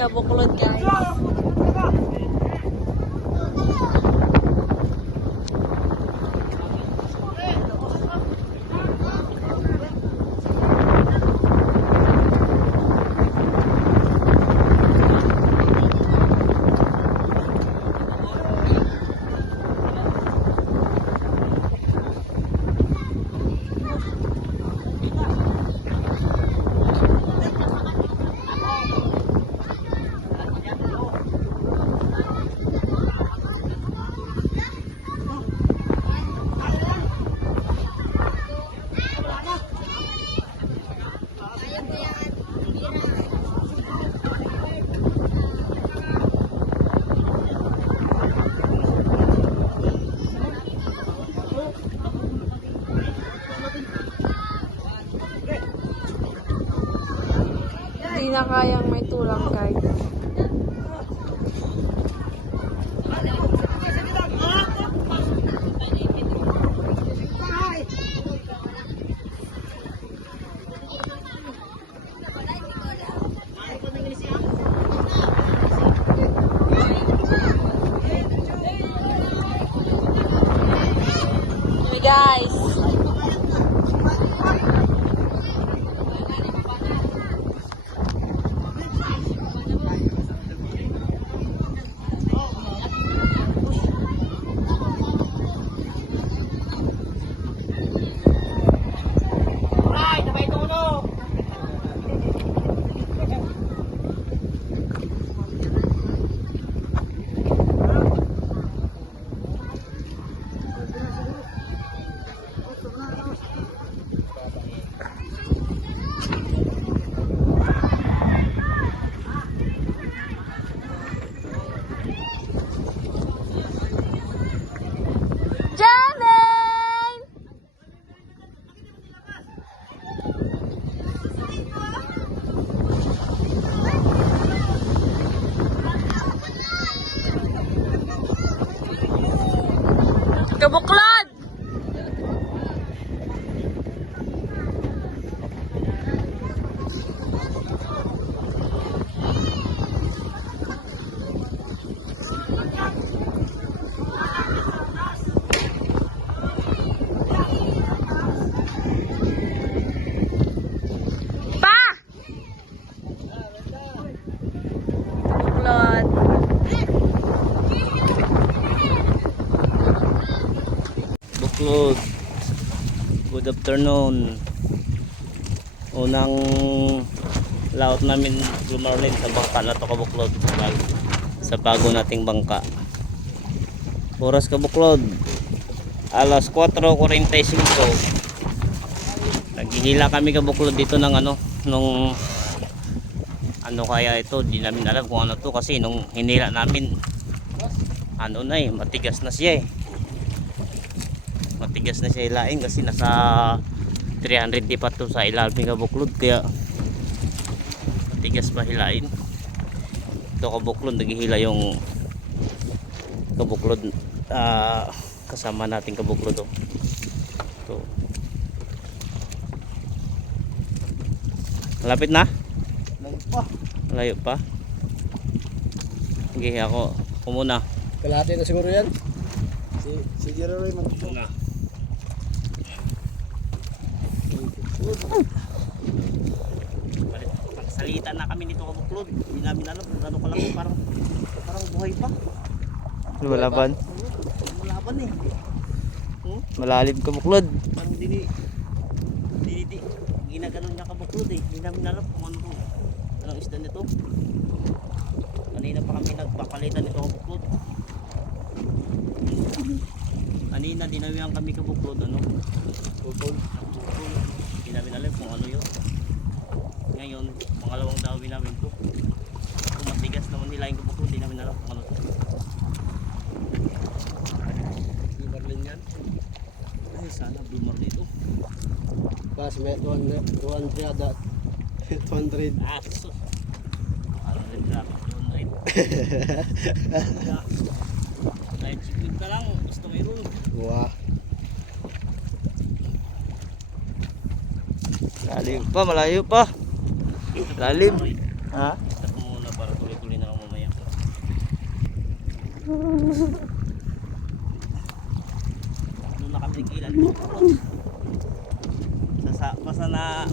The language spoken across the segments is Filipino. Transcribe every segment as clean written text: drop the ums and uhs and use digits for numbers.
kabuklod guys. Hindi na kayang may tulang guys. Hey guys. Kabuklod! Pa! Kabuklod. Buklod, good afternoon. Unang laot namin lumarlin sa bangka na to kabuklod, sa bago nating bangka. Oras kabuklod, alas 4:45. Naghihila kami kabuklod dito ng nung kaya ito, di namin alam kung ano to, kasi nung hinila namin matigas na siya matigas na siya ilain, kasi nasa 300 pa to sa ilalim kabuklod, kaya matigas pa hilain. Ito kabuklod, naghihila yung kabuklod, kasama natin kabuklod ito. Malapit na? Malayo pa. Sige, ako muna. Kalahati na siguro yan. Si Jeroy Muna. Salita na kami nito kabuklod. Hindi namin alam kung ano kalaki, parang buhay pa. Lumalaban. Lumalaban Malalim kabuklod. Parang ginaganon niya kabuklod Hindi namin alam kung anong isda nito. Kanina pa kami nagpapalitan nito kabuklod. Kanina dinawihan kami kabuklod, putol. Hindi namin alam kung ano yun. Ngayon, pangalawang dawi namin to. Kung matigas naman nila yung kabuklod, hindi namin alam kung ano to. Blue marlin yan. Ay, sana blue marlin ito. Pas may 200. Asos. Ano rin dapat doon rin. Kahit sipid ka lang, basta mayroon. Wah. Lalim pa, malayo pa. Lalim. Ha? Stop muna para tuloy Doon na kami nag-ilan.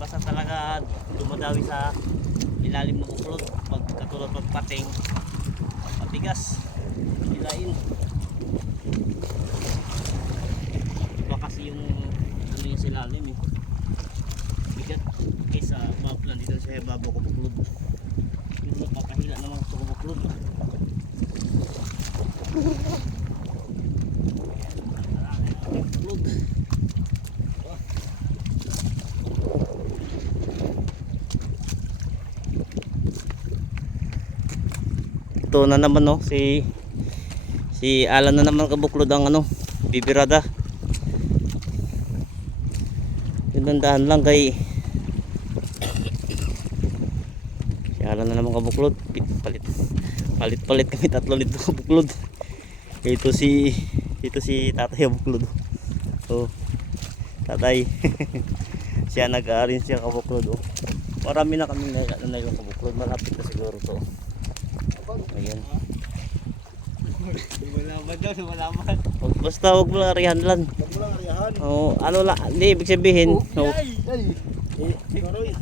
Basta talaga dumadawi sa ilalim ng buklod. Pag katulad pagpating, matigas, ilain. Iba kasi yung ano yung silalim eh. Bigat kaysa maplan dito sa babaw ko buklod. Yung napakahila naman sa buklod. Buklod. Ito na naman no, si Alan na naman kabuklod ang ano, bibirada. Dandahan lang kay si Alan na naman kabuklod. Palit kami tatlo nito kabuklod. Ito si tatay kabuklod. So tatay siya nag-aarin siya kabuklod. Oh. Marami na kami na yung kabuklod, malapit na siguro to. Ayan. Malaman daw, malaman. Basta huwag mo lang arihan lang. Huwag mo lang ariyahan. Oh, ano lang, hindi ibig sabihin. No. Ay! Roy.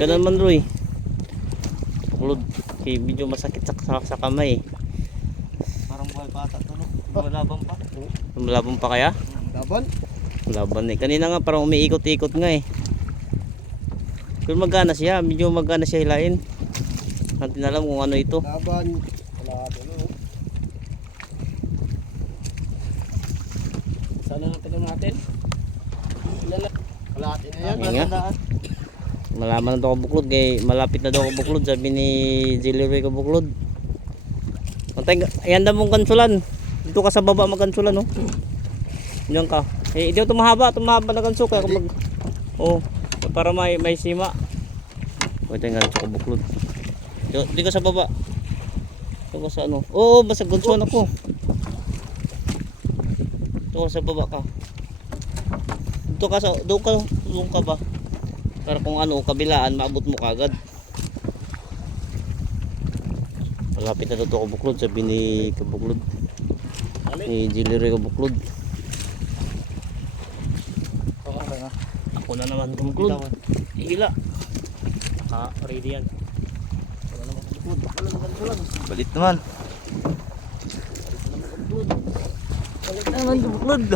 Ganun man Roy. Buklod. Okay, medyo masakit sa kamay. Parang buhay bata to, no? Malabang pa. Malabang pa kaya? Laban? Laban eh. Kanina nga parang umiikot-ikot nga eh. Pero magana siya, medyo magana siya hilain. Natin alam kung ano ito. Laban. Wala ka no? Sana natin natin. Wala natin na yan. Ayan nga. Malaman na ito kabuklod. Kaya malapit na daw kabuklod. Sabi ni Jillery kabuklod. Ayan na mong kansulan. Dito ka sa baba magkansulan oh. Diyan ka. Eh, dito tumahaba na kanso. Kaya kung mag... Oh, para may sima. Ito yung kanso kabuklod. Di ka sa baba. Ito ka sa ano. Oo, basta gunsuan ako. Ito ka sa baba ka. Doon ka ba? Para kung ano, kabilaan, maabot mo kagad. Malapit na ito kabuklod. Sabi ni kabuklod. Ni Jillery kabuklod. Ako na naman kabuklod. Hila. Naka-ready yan. Balit naman. Balit naman kabuklod.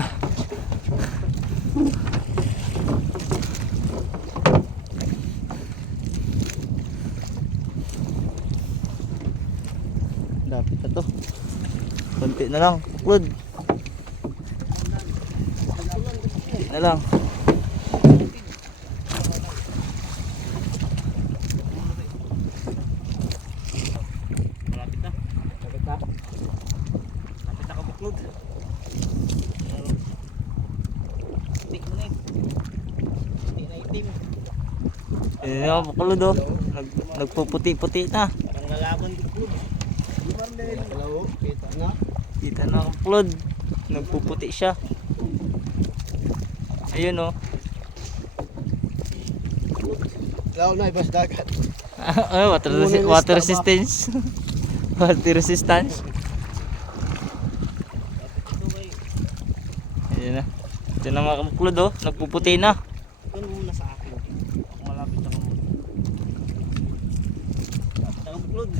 Dapit na to. Konti na lang kabuklod. Konti na lang. Ayan nga buklod oh. Nagpuputi-puti na. Parang lalaban buklod. Hello, kita na. Kita na buklod. Nagpuputi siya. Ayun oh. Hello na, ibas dagat. Water resistance. Water resistance. Ayan na. Ito na mga buklod oh. Nagpuputi na. Ito muna sa akin. Malapit ako muna. Malapit ako buklod.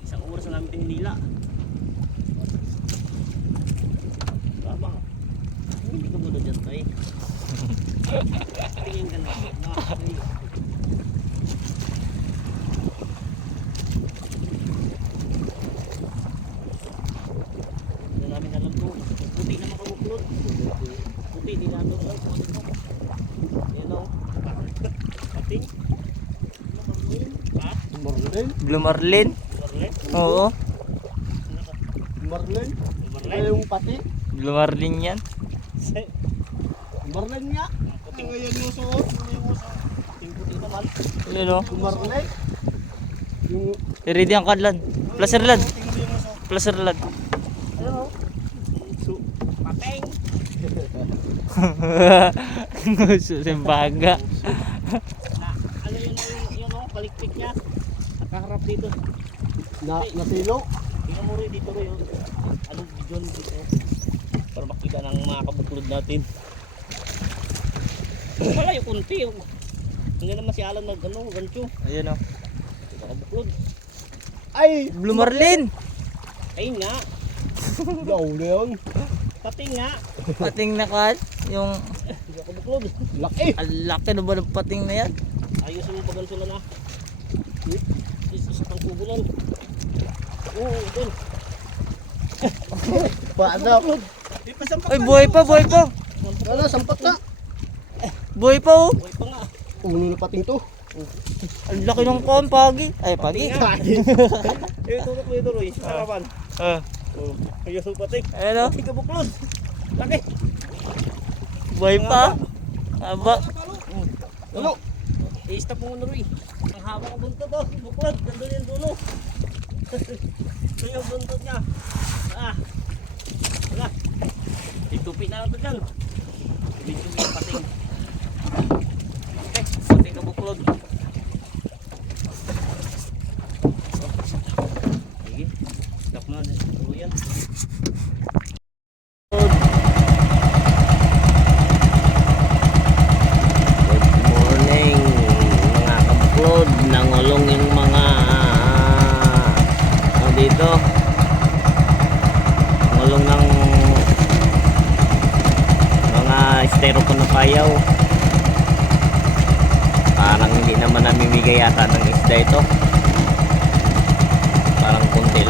Isang oras na namin tinila. Babang. Hindi ko muna dyan tayo. Tingin ka na. Hindi namin alam po. Puti na makabuklod. Puti, di na ito. Yan o. Pating. Ha? Marlin? Blumarlin? Marlin? Oo. Marlin? Marlin? Ay, yung pati? Blumarlin yan. Marlin nga. Puting ngayon yung suot. Yung puti naman. Ayun o. Marlin? Yung... Ready ang kadlan. Placer lad. Placer lad. Ayun o. Pateng. Simbaga. Ano yun o, palikpik niya. Nakaharap dito. Nasilo. Tingnan mo rin dito rin. Anong video dito? Para makita ng mga kabuklod natin. Wala yung kunti. Hindi naman si Alan gancho. Ayun o. Kabuklod. Ay! Blue Marlin. Ayun nga. Daw na yun. Pati nga. Pating na kan. Yung Kabuklod. Laki! ang laki na ba ng pating na yan? Ayos mo pa gancho lang ah. Isa pang kubulan. Oo, dun. Paano? Ay, buhay pa, buhay pa. Ano, sampat na. Buhay pa oh. Buhay pa nga. Ulo na pating to. Ang laki ng kon, pagi. Ay, pagi. Eh, tulog mo ito, Roy. Harapan. Ah, Oh, ayos mo patik. ayun o. Pati kabuklod. Laki. Buhay pa. Aba. Ano? I-stop mo muna, Roy. Ang haba ka buntot, oh. Buklod. Nandun yung dulo. Ito yung buntot niya. Ah. Wala. Itupi na natin dyan. Itupi yung pating. Okay. Pating kabuklod. Sige. Stop na. Tulo yan. Good morning mga kabuklod. Nangulong yung mga dito. Nangulong ng mga styrofoam na payaw. Parang hindi naman namimigay yata ng isda ito. Parang kunti